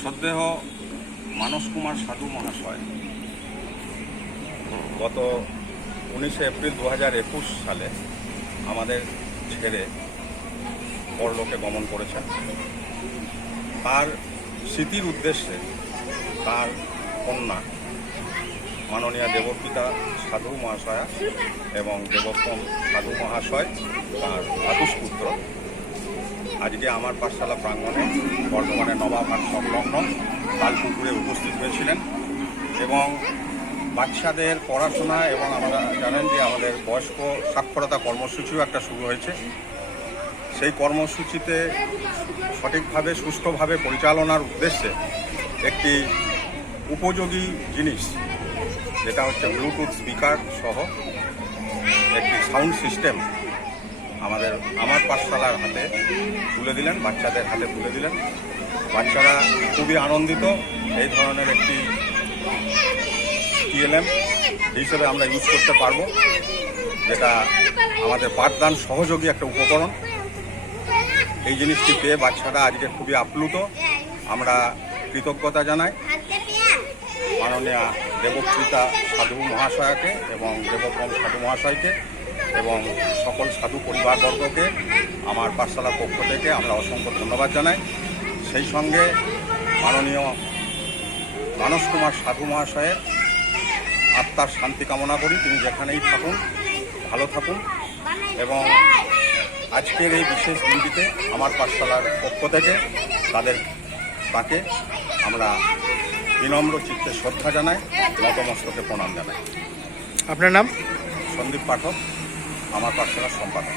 শ্রদ্ধেয় মানস কুমার সাধু মহাশয় গত 19 এপ্রিল 2021 সালে আমাদের ছেড়ে পরলোকে গমন করেছেন। তার স্মৃতির উদ্দেশ্যে তার কন্যা মাননীয় দেবপিতা সাধু মহাশয়া এবং দেবোত্তম সাধু মহাশয় তার ভ্রাতুষ্পুত্র আজকে আমার পাঠশালা প্রাঙ্গণে বর্ধমানের নবাবহাট সংলগ্ন লালপুকুরে উপস্থিত হয়েছিলেন এবং বাচ্চাদের পড়াশোনা এবং আমরা জানেন যে আমাদের বয়স্ক সাক্ষরতা কর্মসূচিও একটা শুরু হয়েছে। সেই কর্মসূচিতে সঠিকভাবে সুষ্ঠুভাবে পরিচালনার উদ্দেশ্যে একটি উপযোগী জিনিস যেটা হচ্ছে ব্লুটুথ স্পিকার সহ একটি সাউন্ড সিস্টেম আমার পাঠশালার হাতে তুলে দিলেন, বাচ্চাদের হাতে তুলে দিলেন। বাচ্চারা খুবই আনন্দিত। এই ধরনের একটি টিএলএম হিসেবে আমরা ইউজ করতে পারবো, যেটা আমাদের পাঠদান সহযোগী একটা উপকরণ। এই জিনিসটি পেয়ে বাচ্চারা আজকে খুবই আপ্লুত। আমরা কৃতজ্ঞতা জানাই মাননীয় দেবপিতা সাধু মহাশয়কে এবং দেবোত্তম সাধু মহাশয়কে এবং সকল সাধু পরিবারবর্গকে আমার পাঠশালার পক্ষ থেকে আমরা অসংখ্য ধন্যবাদ জানাই। সেই সঙ্গে মাননীয় মানস কুমার সাধু মহাশয়ের আত্মার শান্তি কামনা করি। তিনি যেখানেই থাকুন ভালো থাকুন এবং আজকের এই বিশেষ দিনটিতে আমার পাঠশালার পক্ষ থেকে তাকে আমরা বিনম্র চিত্তে শ্রদ্ধা জানাই, নতমস্তকে প্রণাম জানাই। আপনার নাম? সন্দীপ পাঠক, আমার পাঠশালার সম্পাদক।